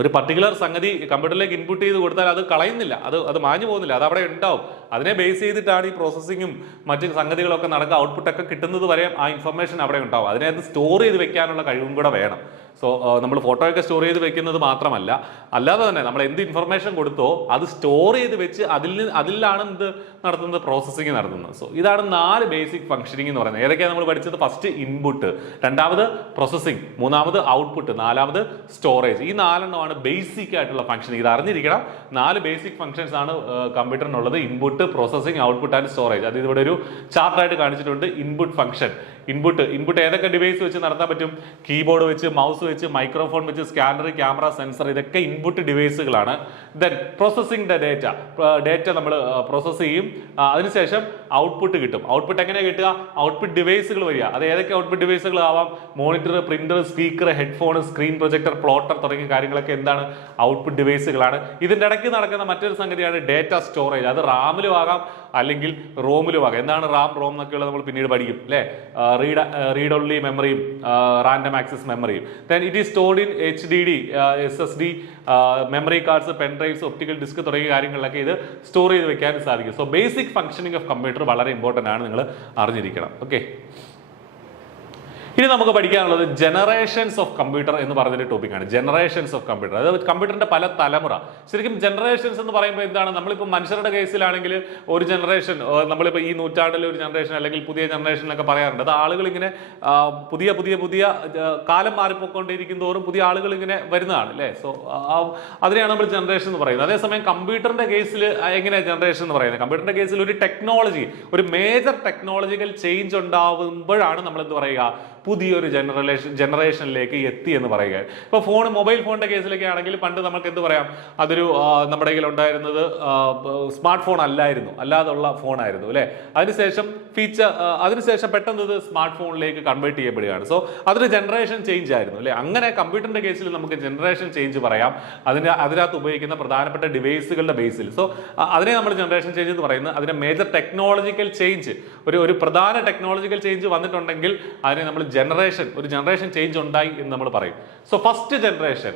ഒരു പർട്ടിക്കുലർ സംഗതി കമ്പ്യൂട്ടറിലേക്ക് ഇൻപുട്ട് ചെയ്ത് കൊടുത്താൽ അത് കളയുന്നില്ല, അത് മാഞ്ഞു പോകുന്നില്ല, അത് അവിടെ ഉണ്ടാവും. അതിനെ ബേസ് ചെയ്തിട്ടാണ് ഈ പ്രോസസ്സിങ്ങും മറ്റ് സംഗതികളൊക്കെ നടക്കുക. ഔട്ട്പുട്ടൊക്കെ കിട്ടുന്നത് വരെ ആ ഇൻഫർമേഷൻ അവിടെ ഉണ്ടാവും. അതിനകത്ത് സ്റ്റോർ ചെയ്ത് വെക്കാനുള്ള കഴിവും കൂടെ വേണം. സോ നമ്മൾ ഫോട്ടോയൊക്കെ സ്റ്റോർ ചെയ്ത് വെക്കുന്നത് മാത്രമല്ല, അല്ലാതെ തന്നെ നമ്മൾ എന്ത് ഇൻഫർമേഷൻ കൊടുത്തോ അത് സ്റ്റോർ ചെയ്ത് വെച്ച് അതിലാണ് എന്ത് നടത്തുന്നത്? പ്രോസസ്സിംഗ് നടത്തുന്നത്. സോ ഇതാണ് 4 ബേസിക് ഫംഗ്ഷനിങ് എന്ന് പറയുന്നത്. ഏതൊക്കെയാണ് നമ്മൾ പഠിച്ചത്? ഫസ്റ്റ് ഇൻപുട്ട്, രണ്ടാമത് പ്രോസസ്സിംഗ്, മൂന്നാമത് ഔട്ട്പുട്ട്, നാലാമത് സ്റ്റോറേജ്. ഈ 4 ബേസിക് ആയിട്ടുള്ള ഫംഗ്ഷനിങ്. ഇത് അറിഞ്ഞിരിക്കണം. 4 ബേസിക് ഫംഗ്ഷൻസ് ആണ് കമ്പ്യൂട്ടറിനുള്ളത്: input, processing, output and storage. അത് ഇവിടെ ഒരു ചാർട്ടായിട്ട് കാണിച്ചിട്ടുണ്ട്. ഇൻപുട്ട് ഫംഗ്ഷൻ, ഇൻപുട്ട് ഏതൊക്കെ ഡിവൈസ് വെച്ച് നടത്താൻ പറ്റും? കീബോർഡ് വെച്ച്, മൗസ് വെച്ച്, മൈക്രോഫോൺ വെച്ച്, സ്കാനർ, ക്യാമറ, സെൻസർ, ഇതൊക്കെ ഇൻപുട്ട് ഡിവൈസുകളാണ്. ദെൻ പ്രോസസ്സിംഗ് ദ ഡേറ്റ നമ്മൾ പ്രോസസ്സ് ചെയ്യും. അതിനുശേഷം ഔട്ട്പുട്ട് കിട്ടും. ഔട്ട്പുട്ട് എങ്ങനെയാണ് കിട്ടുക? ഔട്ട്പുട്ട് ഡിവൈസുകൾ വരിക. അത് ഏതൊക്കെ ഔട്ട്പുട്ട് ഡിവൈസുകൾ ആവാം? Monitor, printer, speaker, headphone, screen projector, plotter തുടങ്ങിയ കാര്യങ്ങളൊക്കെ എന്താണ്? ഔട്ട്പുട്ട് ഡിവൈസുകളാണ്. ഇതിന്റെ ഇടയ്ക്ക് നടക്കുന്ന മറ്റൊരു സംഗതിയാണ് ഡേറ്റ സ്റ്റോറേജ്. അത് റാമിലും ആകാം അല്ലെങ്കിൽ റോമിലും ആകാം. എന്താണ് റോം എന്നൊക്കെയുള്ളത് നമ്മൾ പിന്നീട് പഠിക്കും അല്ലേ. റീഡ് ഓൺലി മെമ്മറിയും റാൻഡം ആക്സസ് മെമ്മറിയും. Then it is stored in HDD, SSD, memory cards, pen drives, optical disc തുടങ്ങിയ കാര്യങ്ങളിലൊക്കെ ഇത് സ്റ്റോർ ചെയ്ത് വെക്കാൻ സാധിക്കും. So basic functioning of computer വളരെ ഇമ്പോർട്ടൻ്റ് ആണ്, നിങ്ങൾ അറിഞ്ഞിരിക്കണം. ഓക്കെ, ഇനി നമുക്ക് പഠിക്കാനുള്ളത് ജനറേഷൻസ് ഓഫ് കമ്പ്യൂട്ടർ എന്ന് പറഞ്ഞൊരു ടോപ്പിക്കാണ്. ജനറേഷൻസ് ഓഫ് കമ്പ്യൂട്ടർ, അതായത് കമ്പ്യൂട്ടറിന്റെ പല തലമുറ. ശരിക്കും ജനറേഷൻസ് എന്ന് പറയുമ്പോൾ എന്താണ്? നമ്മളിപ്പോൾ മനുഷ്യരുടെ കേസിലാണെങ്കിൽ ഒരു ജനറേഷൻ, നമ്മളിപ്പോൾ ഈ നൂറ്റാണ്ടിലെ ഒരു ജനറേഷൻ അല്ലെങ്കിൽ പുതിയ ജനറേഷൻ എന്നൊക്കെ പറയാറുണ്ട്. അത് ആളുകൾ ഇങ്ങനെ പുതിയ കാലം മാറിപ്പോയിക്കൊണ്ടിരിക്കും തോറും പുതിയ ആളുകൾ ഇങ്ങനെ വരുന്നതാണ് അല്ലേ. സോ അതിനെയാണ് നമ്മൾ ജനറേഷൻ എന്ന് പറയുന്നത്. അതേസമയം കമ്പ്യൂട്ടറിന്റെ കേസിൽ എങ്ങനെയാണ് ജനറേഷൻ എന്ന് പറയുന്നത്? കമ്പ്യൂട്ടറിന്റെ കേസിൽ ഒരു ടെക്നോളജി, ഒരു മേജർ ടെക്നോളജിക്കൽ ചേഞ്ച് ഉണ്ടാവുമ്പോഴാണ് നമ്മൾ എന്ത് പറയുക? പുതിയൊരു ജനറേഷനിലേക്ക് എത്തി എന്ന് പറയുക. ഇപ്പോൾ മൊബൈൽ ഫോണിന്റെ കേസിലൊക്കെ ആണെങ്കിൽ പണ്ട് നമുക്ക് എന്ത് പറയാം? അതൊരു നമ്മുടെ കയ്യിൽ ഉണ്ടായിരുന്നത് സ്മാർട്ട് ഫോൺ അല്ലാതുള്ള ഫോണായിരുന്നു അല്ലെ. അതിനുശേഷം പെട്ടെന്ന് ഇത് സ്മാർട്ട് ഫോണിലേക്ക് കൺവേർട്ട് ചെയ്യപ്പെടുകയാണ്. സോ അതൊരു ജനറേഷൻ ചേഞ്ച് ആയിരുന്നു അല്ലെ. അങ്ങനെ കമ്പ്യൂട്ടറിന്റെ കേസിൽ നമുക്ക് ജനറേഷൻ ചേഞ്ച് പറയാം, അതിനകത്ത് ഉപയോഗിക്കുന്ന പ്രധാനപ്പെട്ട ഡിവൈസുകളുടെ ബേസിൽ. സോ അതിനെ നമ്മൾ ജനറേഷൻ ചേഞ്ച് എന്ന് പറയുന്നത്. അതിന്റെ മേജർ ടെക്നോളജിക്കൽ ചേഞ്ച്, ഒരു പ്രധാന ടെക്നോളജിക്കൽ ചേഞ്ച് വന്നിട്ടുണ്ടെങ്കിൽ അതിനെ നമ്മൾ ഒരു ജനറേഷൻ ചേഞ്ച് ഉണ്ടായി എന്ന് നമ്മൾ പറയും. സോ ഫസ്റ്റ് ജനറേഷൻ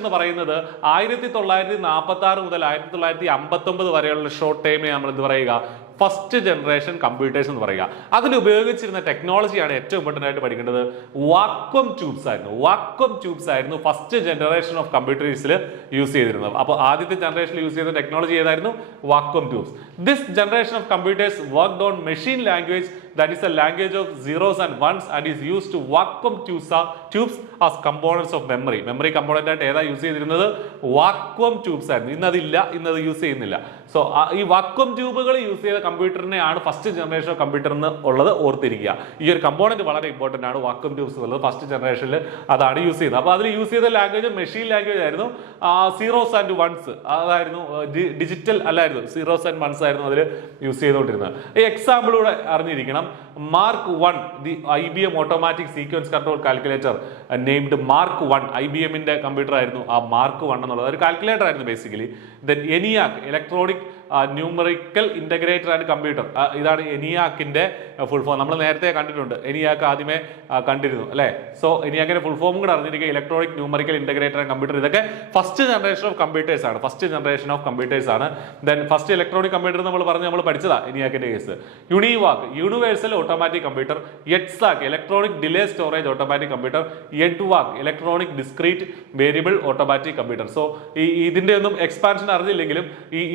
എന്ന് പറയുന്നത് 1946 മുതൽ 1959 വരെയുള്ള ഷോർട്ട് ടൈമിനെ നമ്മൾ എന്ത് പറയുക? ഫസ്റ്റ് ജനറേഷൻ കമ്പ്യൂട്ടേഴ്സ് എന്ന് പറയുക. അതിൽ ഉപയോഗിച്ചിരുന്ന ടെക്നോളജിയാണ് ഏറ്റവും ഇമ്പോർട്ടൻ്റ് ആയിട്ട് പഠിക്കേണ്ടത്. വാക്വം ട്യൂബ്സ് ആയിരുന്നു ഫസ്റ്റ് ജനറേഷൻ ഓഫ് കമ്പ്യൂട്ടേഴ്സിൽ യൂസ് ചെയ്തിരുന്നത്. അപ്പോൾ ആദ്യത്തെ ജനറേഷനിൽ യൂസ് ചെയ്ത ടെക്നോളജി ഏതായിരുന്നു? Vacuum tubes. This generation of computers worked on machine language that is a language of zeros and ones and is used to vacuum tubes as components of memory. Memory component ആയിട്ട് ഏതാ use ചെയ്തിരുന്നത്? Vacuum tubes ആയിരുന്നു. ഇന്നതില്ല, ഇന്നത് use ചെയ്യുന്നില്ല. So ഈ vacuum ട്യൂബുകൾ use ചെയ്ത കമ്പ്യൂട്ടറിനെയാണ് first generation of computer എന്ന് ഉള്ളത് ഓർത്തിരിക്കുക. ഈ ഒരു കമ്പോണന്റ് വളരെ ഇമ്പോർട്ടന്റ് ആണ്. വാക്വം ട്യൂബ്സ് ഉള്ളത് ഫസ്റ്റ് ജനറേഷനിൽ അതാണ് യൂസ് ചെയ്യുന്നത്. അപ്പോൾ അതിൽ യൂസ് ചെയ്ത ലാംഗ്വേജ് മെഷീൻ ലാംഗ്വേജ് ആയിരുന്നു. സീറോസ് ആൻഡ് വൺസ്, അതായിരുന്നു ഡിജിറ്റൽ അല്ലായിരുന്നു, സീറോസ് ആൻഡ് വൺസ് ആയിരുന്നു അതിൽ യൂസ് ചെയ്തുകൊണ്ടിരുന്നത്. ഈ എക്സാമ്പിളൂടെ അറിഞ്ഞിരിക്കണം. Mark 1, the IBM automatic sequence control calculator named mark 1. IBM-ന്റെ കമ്പ്യൂട്ടർ ആയിരുന്നു ആ മാർക്ക് 1 എന്നുള്ളത്. ഒരു കാൽക്കുലേറ്റർ ആയിരുന്നു basically. Then ENIAC, electronic numerical integrator and computer. ഇതാണ് ENIAC-ന്റെ ഫുൾ ഫോം. നമ്മൾ നേരത്തെ കണ്ടിട്ടുണ്ട്, ENIAC ആദ്യമേ കണ്ടിരുന്നു അല്ലേ? സോ ENIAC-ന്റെ ഫുൾ ഫോം കൂടെ അറിഞ്ഞിരിക്കുക, electronic numerical integrator and computer. ഇതൊക്കെ ഫസ്റ്റ് ജനറേഷൻ ഓഫ് കമ്പ്യൂട്ടേഴ്സ് ആണ്. ഫസ്റ്റ് ജനറേഷൻ ഓഫ് കമ്പ്യൂട്ടേഴ്സ് ആണ്. ദെൻ ഫസ്റ്റ് ഇലക്ട്രോണിക് കമ്പ്യൂട്ടർ നമ്മൾ പഠിച്ചതാ ENIAC-ന്റെ case. UNIVAC, universal automatic computer. EXAC, electronic delay storage automatic computer. EDVAC, electronic discrete variable automatic computer. So ഇതിന്റെ ഒന്നും expansion അറിഞ്ഞില്ലെങ്കിലും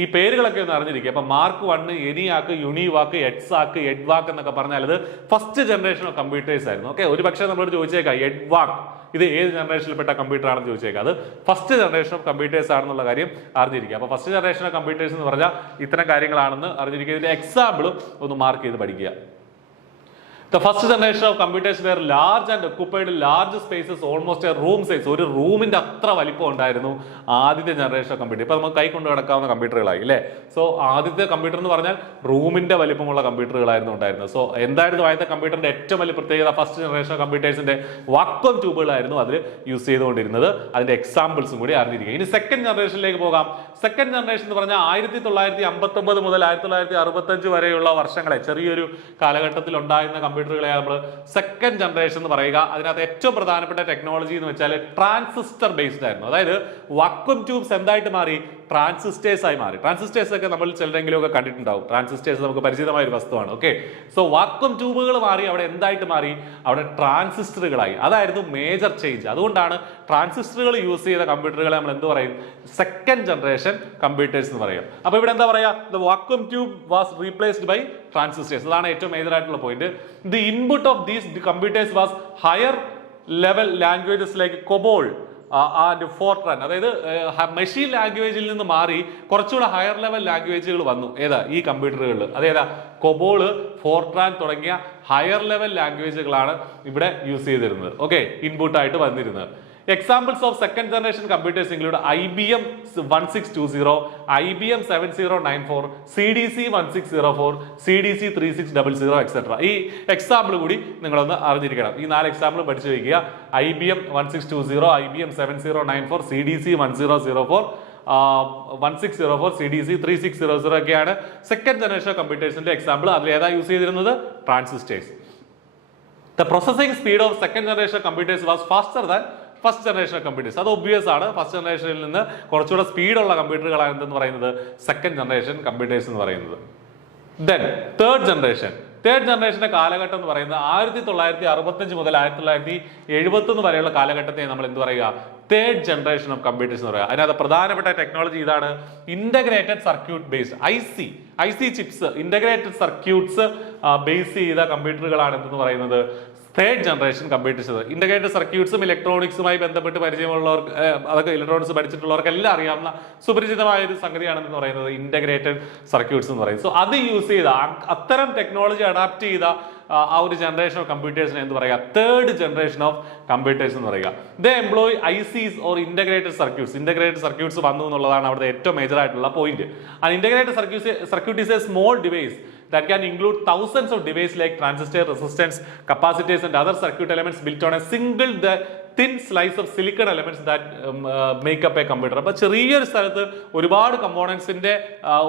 ഈ പേരുകളൊക്കെ ഒന്ന് അറിഞ്ഞിരിക്കുക. അപ്പൊ mark 1, ENIAC, UNIVAC, EXAC, EDVAC എന്നൊക്കെ പറഞ്ഞാൽ ഇത് ഫസ്റ്റ് ജനറേഷൻ ഓഫ് കമ്പ്യൂട്ടേഴ്സ് ആയിരുന്നു. ഓക്കെ, ഒരു പക്ഷേ നമ്മളോട് ചോദിച്ചേക്കാം EDVAC ഇത് ഏത് ജനറേഷനിൽപ്പെട്ട കമ്പ്യൂട്ടർ ആണെന്ന് ചോദിച്ചേക്കാം. അത് ഫസ്റ്റ് ജനറേഷൻ ഓഫ് കമ്പ്യൂട്ടേഴ്സ് ആണെന്നുള്ള കാര്യം അറിഞ്ഞിരിക്കുക. അപ്പൊ ഫസ്റ്റ് ജനറേഷൻ ഓഫ് കമ്പ്യൂട്ടേഴ്സ് എന്ന് പറഞ്ഞാൽ ഇത്തരം കാര്യങ്ങളാണെന്ന് അറിഞ്ഞിരിക്കുക. ഇതിന്റെ എക്സാമ്പിളും ഒന്ന് മാർക്ക് ചെയ്ത് പഠിക്കുക. The first generation of computers were large and occupied large spaces, almost a room size. ഒരു റൂമിന്റെ അത്ര വലിപ്പം ഉണ്ടായിരുന്നു ആദ്യത്തെ ജനറേഷൻ ഓഫ് കമ്പ്യൂട്ടർ. ഇപ്പൊ നമുക്ക് കൈ കൊണ്ട് കിടക്കാവുന്ന കമ്പ്യൂട്ടറുകളായി അല്ലേ? സോ ആദ്യത്തെ കമ്പ്യൂട്ടർ എന്ന് പറഞ്ഞാൽ റൂമിന്റെ വലിപ്പമുള്ള കമ്പ്യൂട്ടറുകളായിരുന്നു ഉണ്ടായിരുന്നത്. സോ എന്തായിരുന്നു ആദ്യത്തെ കമ്പ്യൂട്ടറിന്റെ ഏറ്റവും വലിയ പ്രത്യേകത? ഫസ്റ്റ് ജനറേഷൻ ഓഫ് കമ്പ്യൂട്ടേഴ്സിന്റെ വാക്വം ട്യൂബുകളായിരുന്നു അതിൽ യൂസ് ചെയ്തുകൊണ്ടിരുന്നത്. അതിന്റെ എക്സാമ്പിൾസും കൂടി അറിഞ്ഞിരിക്കുക. ഇനി സെക്കൻഡ് ജനറേഷനിലേക്ക് പോകാം. സെക്കൻഡ് ജനറേഷൻ എന്ന് പറഞ്ഞാൽ 1959 മുതൽ 1965 വരെയുള്ള വർഷങ്ങളെ, ചെറിയൊരു കാലഘട്ടത്തിൽ ഉണ്ടായിരുന്ന കമ്പ്യൂട്ടറുകളെ നമ്മൾ സെക്കൻഡ് ജനറേഷൻ എന്ന് പറയുക. അതിനകത്ത് ഏറ്റവും പ്രധാനപ്പെട്ട ടെക്നോളജി എന്ന് വെച്ചാൽ ട്രാൻസിസ്റ്റർ ബേസ്ഡ് ആയിരുന്നു. അതായത് വാക്വം ട്യൂബ്സ് എന്തായിട്ട് മാറി? ട്രാൻസിസ്റ്റേഴ്സ് ആയി മാറി. ട്രാൻസിസ്റ്റേഴ്സ് ഒക്കെ നമ്മൾ ചിലരെങ്കിലും ഒക്കെ കണ്ടിട്ടുണ്ടാവും. ട്രാൻസിസ്റ്റേഴ്സ് നമുക്ക് പരിചിതമായ ഒരു വസ്തുവാണ്. ഓക്കെ, സോ വാക്വം ട്യൂബുകൾ മാറി അവിടെ എന്തായിട്ട് മാറി? അവിടെ ട്രാൻസിസ്റ്ററുകളായി. അതായിരുന്നു മേജർ ചേഞ്ച്. അതുകൊണ്ടാണ് ട്രാൻസിസ്റ്ററുകൾ യൂസ് ചെയ്ത കമ്പ്യൂട്ടറുകളെ നമ്മൾ എന്ത് പറയും? സെക്കൻഡ് ജനറേഷൻ കമ്പ്യൂട്ടേഴ്സ് എന്ന് പറയും. അപ്പൊ ഇവിടെ എന്താ പറയാ? The vacuum tube was replaced by transistors. അതാണ് ഏറ്റവും മേജർ ആയിട്ടുള്ള point. The input of these computers was higher level languages like COBOL and FORTRAN. അതായത് മെഷീൻ ലാംഗ്വേജിൽ നിന്ന് മാറി കുറച്ചുകൂടെ ഹയർ ലെവൽ ലാംഗ്വേജുകൾ വന്നു. ഏതാ? ഈ കമ്പ്യൂട്ടറുകളിൽ. അതേതാ? കൊബോള്, ഫോർട്രാൻ തുടങ്ങിയ ഹയർ ലെവൽ ലാംഗ്വേജുകളാണ് ഇവിടെ യൂസ് ചെയ്തിരുന്നത്. ഓക്കെ, ഇൻപുട്ട് ആയിട്ട് വന്നിരുന്നത്. Examples of second generation computers include IBM 1620, IBM 7094, CDC 1604, CDC 3600, etc. ഈ എക്സാമ്പിൾ കൂടി നിങ്ങളൊന്ന് അറിഞ്ഞിരിക്കണം. ഈ 4 എക്സാമ്പിൾ പഠിച്ചു വയ്ക്കുക. IBM 1620, IBM 7094, CDC 1004, 1604, CDC 3600 ഒക്കെയാണ് സെക്കൻഡ് ജനറേഷൻ കമ്പ്യൂട്ടേഴ്സിന്റെ എക്സാമ്പിൾ. അതിൽ ഏതാ യൂസ് ചെയ്തിരുന്നത്? Transistors. The processing speed of second generation computers was faster than first generation computers. അത് ഒബ്വിയസ് ആണ്. ഫസ്റ്റ് ജനറേഷനിൽ നിന്ന് കുറച്ചുകൂടെ സ്പീഡുള്ള കമ്പ്യൂട്ടറുകളാണ് എന്തെന്ന് പറയുന്നത്? സെക്കൻഡ് ജനറേഷൻ കമ്പ്യൂട്ടേഴ്സ് എന്ന് പറയുന്നത്. ദെൻ തേർഡ് ജനറേഷന്റെ കാലഘട്ടം എന്ന് പറയുന്നത് 1965 മുതൽ 1971 വരെയുള്ള കാലഘട്ടത്തെ നമ്മൾ എന്ത് പറയുക? തേർഡ് ജനറേഷൻ ഓഫ് കമ്പ്യൂട്ടേഴ്സ് എന്ന് പറയുക. അതിനകത്ത് പ്രധാനപ്പെട്ട ടെക്നോളജി ഇതാണ്. Integrated circuit based IC chips, integrated circuits base ചെയ്ത കമ്പ്യൂട്ടറുകളാണ് എന്തെന്ന് പറയുന്നത്? Third generation computers. ഇന്റഗ്രേറ്റഡ് സർക്യൂട്ട്സും ഇലക്ട്രോണിക്സുമായി ബന്ധപ്പെട്ട് പരിചയമുള്ളവർക്ക്, അതൊക്കെ ഇലക്ട്രോണിക്സ് പഠിച്ചിട്ടുള്ളവർക്ക് എല്ലാം അറിയാവുന്ന സുപരിചിതമായ ഒരു സംഗതിയാണെന്ന് പറയുന്നത് ഇന്റഗ്രേറ്റഡ് സർക്യൂട്ട്സ് എന്ന് പറയുന്നത്. സോ അത് യൂസ് ചെയ്ത, അത്തരം ടെക്നോളജി അഡാപ്റ്റ് ചെയ്ത ആ ഒരു ജനറേഷൻ ഓഫ് കമ്പ്യൂട്ടേഴ്സിനെ എന്ത് പറയുക? തേർഡ് ജനറേഷൻ ഓഫ് കമ്പ്യൂട്ടേഴ്സ് എന്ന് പറയുക. They employ ICs or integrated circuits. Integrated circuits വന്നു എന്നുള്ളതാണ് അവിടുത്തെ ഏറ്റവും മേജർ ആയിട്ടുള്ള point. And integrated circuit is a small device that can include thousands of devices like transistor, resistance, capacitors and other circuit elements built on a single thin slice of silicon elements that make up a computer. അപ്പോൾ ചെറിയൊരു സ്ഥലത്ത് ഒരുപാട് കമ്പോണൻസിന്റെ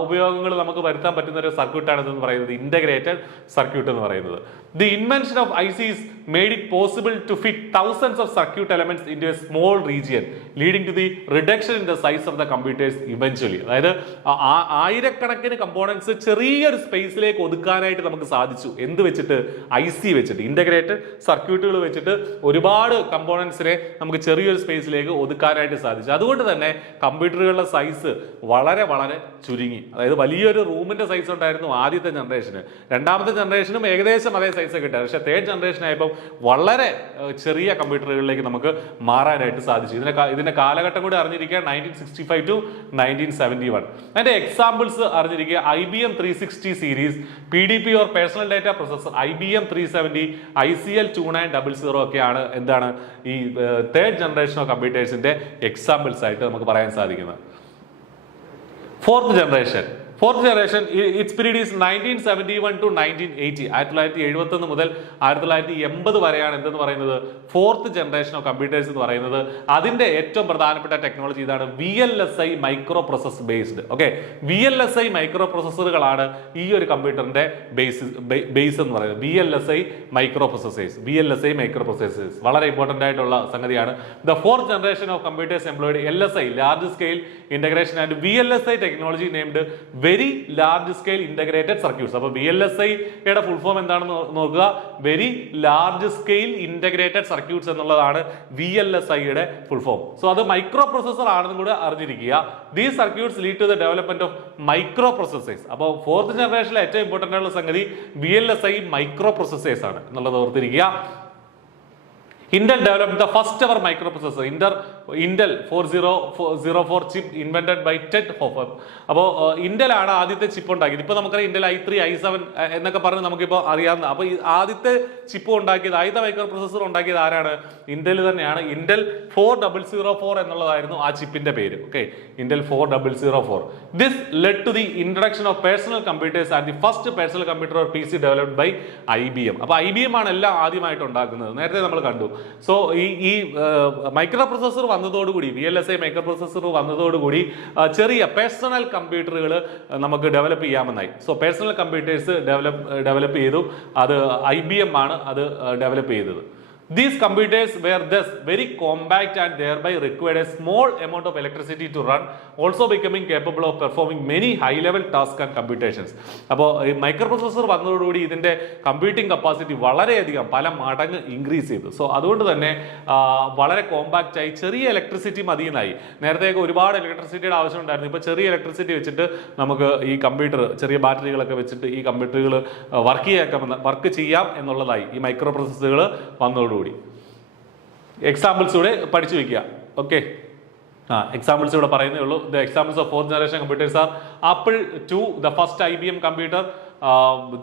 ഉപയോഗങ്ങൾ നമുക്ക് വരുത്താൻ പറ്റുന്ന ഒരു സർക്യൂട്ടാണ് എന്ന് പറയുന്നത് ഇന്റഗ്രേറ്റഡ് സർക്യൂട്ട് എന്ന് പറയുന്നത്. The invention of ICs made it possible to fit thousands of circuit elements into a small region, leading to the reduction in the size of the computers eventually. അതായത് ആയിരക്കണക്കിന് കമ്പോണൻസ് ചെറിയൊരു സ്പേസിലേക്ക് ഒതുക്കാനായിട്ട് നമുക്ക് സാധിച്ചു. എന്ത് വെച്ചിട്ട്? IC വെച്ചിട്ട്, ഇന്റഗ്രേറ്റഡ് സർക്യൂട്ടുകൾ വെച്ചിട്ട് ഒരുപാട് കമ്പോണൻസിനെ നമുക്ക് ചെറിയൊരു സ്പേസിലേക്ക് ഒതുക്കാനായിട്ട് സാധിച്ചു. അതുകൊണ്ട് തന്നെ കമ്പ്യൂട്ടറുകളുടെ സൈസ് വളരെ വളരെ ചുരുങ്ങി. അതായത് വലിയൊരു റൂമിന്റെ സൈസ് ഉണ്ടായിരുന്നു ആദ്യത്തെ ജനറേഷന്, രണ്ടാമത്തെ ജനറേഷനും ഏകദേശം അതേ സൈസ് കിട്ടുക. പക്ഷേ തേർഡ് ജനറേഷൻ ആയപ്പോൾ വളരെ ചെറിയ കമ്പ്യൂട്ടറുകളിലേക്ക് നമുക്ക് മാറാനായിട്ട് സാധിച്ചു. ഇതിന്റെ കാലഘട്ടം കൂടി അറിഞ്ഞിരിക്കുക 1965 to 1971. അതിന്റെ എക്സാമ്പിൾസ് അറിഞ്ഞിരിക്കുക IBM 360 series, PDP or personal data processor, IBM 370, ICL 2900 ഒക്കെയാണ് എന്താണ് ഈ തേർഡ് ജനറേഷൻ ഓഫ് കമ്പ്യൂട്ടേഴ്സിന്റെ എക്സാമ്പിൾസ് ആയിട്ട് നമുക്ക് പറയാൻ സാധിക്കുന്നത്. Fourth generation, its period is 1971 to 1980. 1971 മുതൽ 1980 വരെയാണ് എന്തെന്ന് പറയുന്നത് ഫോർത്ത് ജനറേഷൻ ഓഫ് കമ്പ്യൂട്ടേഴ്സ് എന്ന് പറയുന്നത്. അതിന്റെ ഏറ്റവും പ്രധാനപ്പെട്ട ടെക്നോളജി ഇതാണ്, VLSI micro process based. Okay, VLSI micro പ്രോസസ്സറുകളാണ് ഈ ഒരു കമ്പ്യൂട്ടറിന്റെ ബേസ് എന്ന് പറയുന്നത്. VLSI മൈക്രോ പ്രോസസ്സേഴ്സ് വളരെ ഇമ്പോർട്ടന്റ് ആയിട്ടുള്ള സംഗതിയാണ്. The fourth generation of computers employed LSI large scale integration and VLSI technology named very large scale integrated circuits. അപ്പോൾ VLSI-യുടെ ഫുൾ ഫോം എന്താണെന്ന് നോക്കുക, very large scale integrated circuits എന്നുള്ളതാണ് VLSI-യുടെ ഫുൾ ഫോം. സോ അത് മൈക്രോ പ്രോസസർ ആണെന്നും കൂടെ അറിഞ്ഞിരിക്കുക. These circuits lead to the development of micro processors. അപ്പോൾ ഫോർത്ത് ജനറേഷനിലെ ഏറ്റവും ഇമ്പോർട്ടന്റ് ആയിട്ടുള്ള സംഗതി VLSI മൈക്രോ പ്രോസസേഴ്സ് ആണ് എന്നുള്ളത് ഓർത്തിരിക്കുക. Intel developed the first ever microprocessor, Intel 4004 chip invented by Ted Hoffer. അപ്പോൾ ഇന്റൽ ആണ് ആദ്യത്തെ ചിപ്പ് ഉണ്ടാക്കിയത്. ഇപ്പോൾ നമുക്കറിയാം ഇന്റൽ i3, i7 എന്നൊക്കെ പറഞ്ഞ് നമുക്കിപ്പോൾ അറിയാവുന്ന. അപ്പോൾ ആദ്യത്തെ ചിപ്പ് ഉണ്ടാക്കിയത്, ആദ്യത്തെ മൈക്രോ പ്രോസസർ ഉണ്ടാക്കിയത് ആരാണ്? ഇന്റൽ തന്നെയാണ്. ഇന്റൽ 4004 എന്നുള്ളതായിരുന്നു ആ ചിപ്പിന്റെ പേര്. Okay, Intel 4004. This led to the introduction of personal computers and the first personal computer or PC developed by IBM. അപ്പോൾ IBM ആണ് എല്ലാം ആദ്യമായിട്ട് ഉണ്ടാക്കുന്നത്, നേരത്തെ നമ്മൾ കണ്ടു. സോ ഈ മൈക്രോ പ്രോസസർ വന്നതോടുകൂടി, VLSI മൈക്രോ പ്രോസസർ വന്നതോടുകൂടി ചെറിയ പേഴ്സണൽ കമ്പ്യൂട്ടറുകൾ നമുക്ക് ഡെവലപ്പ് ചെയ്യാമെന്നായി. സോ പേഴ്സണൽ കമ്പ്യൂട്ടേഴ്സ് ഡെവലപ്പ് ചെയ്തു. അത് IBM ആണ് അത് ഡെവലപ്പ് ചെയ്തത്. These computers were thus very compact and thereby required a small amount of electricity to run, also becoming capable of performing many high-level tasks and computations. അപ്പോൾ ഈ microprocessor വന്നതോടുകൂടി ഇതിന്റെ computing capacity വളരെയധികം പല മടങ്ങ് increase ചെയ്തു. So അതുകൊണ്ട് തന്നെ വളരെ കോമ്പാക്റ്റ് ആയി, ചെറിയ ഇലക്ട്രിസിറ്റി മതിയെന്നായി. നേരത്തെയൊക്കെ ഒരുപാട് ഇലക്ട്രിസിറ്റിയുടെ ആവശ്യം ഉണ്ടായിരുന്നു. ഇപ്പോൾ ചെറിയ ഇലക്ട്രിസിറ്റി വെച്ചിട്ട് നമുക്ക് ഈ കമ്പ്യൂട്ടർ, ചെറിയ ബാറ്ററികളൊക്കെ വെച്ചിട്ട് ഈ കമ്പ്യൂട്ടറുകൾ വർക്ക് ചെയ്യാം എന്നുള്ളതായി ഈ മൈക്രോ പ്രോസസ്സറുകൾ വന്നതോടുകൂടി. എക്സാമ്പിൾസ് കൂടെ പഠിച്ചു വെക്കുക. ഓക്കെ, എക്സാമ്പിൾസ് ഇവിടെ പറയുന്നേ ഉള്ളൂ. The examples of fourth generation computers are Apple II, the first IBM computer,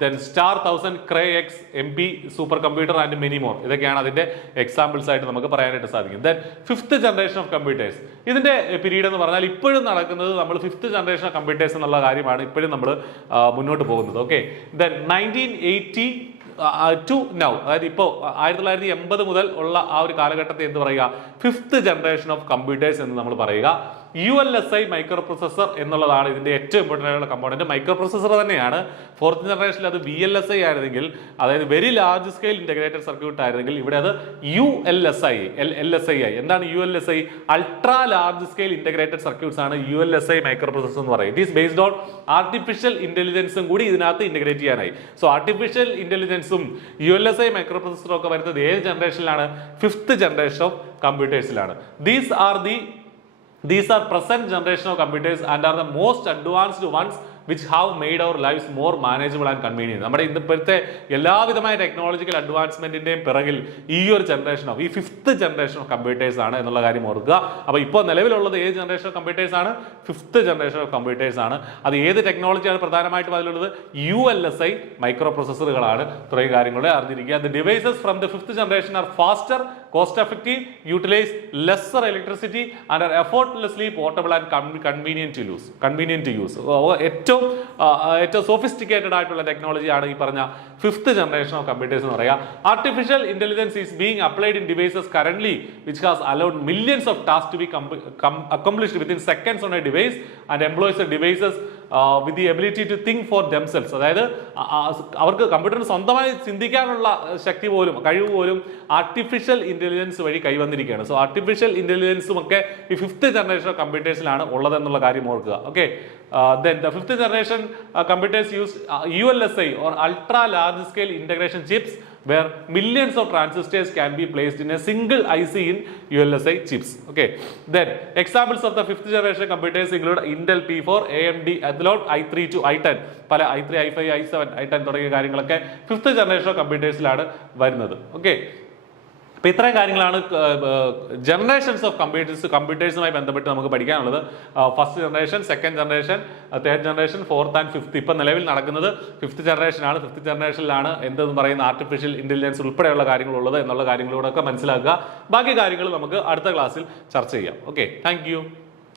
then Star 1000 Cray X MP super computer and many more. ഇതൊക്കെയാണ് അതിന്റെ എക്സാമ്പിൾസ് ആയിട്ട് നമുക്ക് പറയാനായിട്ട് സാധിക്കും. Then fifth generation of computers, ഇതിന്റെ പീരീഡ് എന്ന് പറഞ്ഞാൽ ഇപ്പോഴും നടക്കുന്നത് നമ്മൾ ഫിഫ്ത്ത് ജനറേഷൻ ഓഫ് കമ്പ്യൂട്ടേഴ്സ് എന്നുള്ള കാര്യമാണ് ഇപ്പോഴും നമ്മൾ മുന്നോട്ട് പോകുന്നത്. ഓക്കെ, ദെൻ 1980 ടു നൗ, അതായത് ഇപ്പോൾ 1980 മുതൽ ഉള്ള ആ ഒരു കാലഘട്ടത്തെ എന്ത് പറയുക, ഫിഫ്ത്ത് ജനറേഷൻ ഓഫ് കമ്പ്യൂട്ടേഴ്സ് എന്ന് നമ്മൾ പറയുക. ULSI മൈക്രോ പ്രോസസർ എന്നുള്ളതാണ് ഇതിന്റെ ഏറ്റവും ഇമ്പോർട്ടൻ്റ് ആയിട്ടുള്ള കമ്പോണന്റ്. മൈക്രോ പ്രോസസർ തന്നെയാണ്. ഫോർത്ത് ജനറേഷനിൽ അത് VLSI ആയിരുന്നെങ്കിൽ, അതായത് very large scale integrated circuit ആയിരുന്നെങ്കിൽ, ഇവിടെ അത് LSI ആയി. എന്താണ് ULSI? Ultra large scale integrated circuits ആണ് ULSI മൈക്രോ പ്രോസസർ എന്ന് പറയുന്നത്. It is based on artificial ഇന്റലിജൻസും കൂടി ഇതിനകത്ത് ഇന്റഗ്രേറ്റ് ചെയ്യാനായി. സോ ആർട്ടിഫിഷ്യൽ ഇന്റലിജൻസും ULSI മൈക്രോ പ്രോസസറും ഒക്കെ വരുന്നത് ഏത് ജനറേഷനിലാണ്? ഫിഫ്ത്ത് ജനറേഷൻ ഓഫ് കമ്പ്യൂട്ടേഴ്സിലാണ്. These are present generation of computers and are the most advanced ones which have made our lives more manageable and convenient. നമ്മുടെ ഇപ്പോഴത്തെ എല്ലാവിധമായ ടെക്നോളജിക്കൽ അഡ്വാൻസ്മെന്റിന്റെയും പിറകിൽ ഈ ഒരു ജനറേഷൻ ഓഫ്, ഈ ഫിഫ്ത്ത് ജനറേഷൻ ഓഫ് കമ്പ്യൂട്ടേഴ്സ് ആണ് എന്നുള്ള കാര്യം ഓർക്കുക. അപ്പോൾ ഇപ്പോൾ നിലവിലുള്ളത് ഏത് ജനറേഷൻ ഓഫ് കമ്പ്യൂട്ടേഴ്സ് ആണ്? ഫിഫ്ത്ത് ജനറേഷൻ ഓഫ് കമ്പ്യൂട്ടേഴ്സ് ആണ്. അത് ഏത് ടെക്നോളജിയാണ് പ്രധാനമായിട്ടും അതിലുള്ളത്? ULSI മൈക്രോ പ്രോസസറുകളാണ്. തുടങ്ങിയ കാര്യങ്ങളെ അറിഞ്ഞിരിക്കുക. The devices from the fifth generation are faster, cost effective, utilize lesser electricity and are effortlessly portable and convenient to use. ഏറ്റവും സോഫിസ്റ്റിക്കേറ്റഡ് ആയിട്ടുള്ള ടെക്നോളജിയാണ് ഈ പറഞ്ഞ ഫിഫ്ത്ത് ജനറേഷൻ ഓഫ് കമ്പ്യൂട്ടേഴ്സ് എന്ന് പറയുക. Artificial intelligence is being applied in devices currently which has allowed millions of task to be accomplished within seconds on a device and employs the devices with the ability to think for themselves. അതായത് അവർക്ക് കമ്പ്യൂട്ടറിന് സ്വന്തമായി ചിന്തിക്കാനുള്ള ശക്തി പോലും കഴിവ് പോലും artificial intelligence വഴി കൈവന്നിരിക്കുകയാണ്. So artificial ഇന്റലിജൻസും ഒക്കെ ഈ 5th ജനറേഷൻ ഓഫ് കമ്പ്യൂട്ടേഴ്സിലാണ് ഉള്ളതെന്നുള്ള കാര്യം ഓർക്കുക. Okay, then the 5th generation computers use ULSI or ultra large scale integration chips where millions of transistors can be placed in a single IC in ULSI chips. Okay, then examples of the 5th generation computers include Intel P4, AMD Athlon, i3 to i10, പല i3, i5, i7, i10 തുടങ്ങിയ കാര്യങ്ങളൊക്കെ 5th generation കമ്പ്യൂട്ടേഴ്സിലാണ് വരുന്നത്. Okay, അപ്പോൾ ഇത്രയും കാര്യങ്ങളാണ് generations of കമ്പ്യൂട്ടേഴ്സുമായി ബന്ധപ്പെട്ട് നമുക്ക് പഠിക്കാനുള്ളത്. 1st generation, 2nd generation, 3rd generation, 4th and 5th. ഇപ്പം നിലവിൽ നടക്കുന്നത് 5th ജനറേഷനാണ്. 5th ജനറേഷനിലാണ് എന്തെന്ന് പറയുന്ന ആർട്ടിഫിഷ്യൽ ഇന്റലിജൻസ് ഉൾപ്പെടെയുള്ള കാര്യങ്ങളുള്ളത് എന്നുള്ള കാര്യങ്ങളോടൊക്കെ മനസ്സിലാക്കുക. ബാക്കി കാര്യങ്ങൾ നമുക്ക് അടുത്ത ക്ലാസ്സിൽ ചർച്ച ചെയ്യാം. Okay, thank you.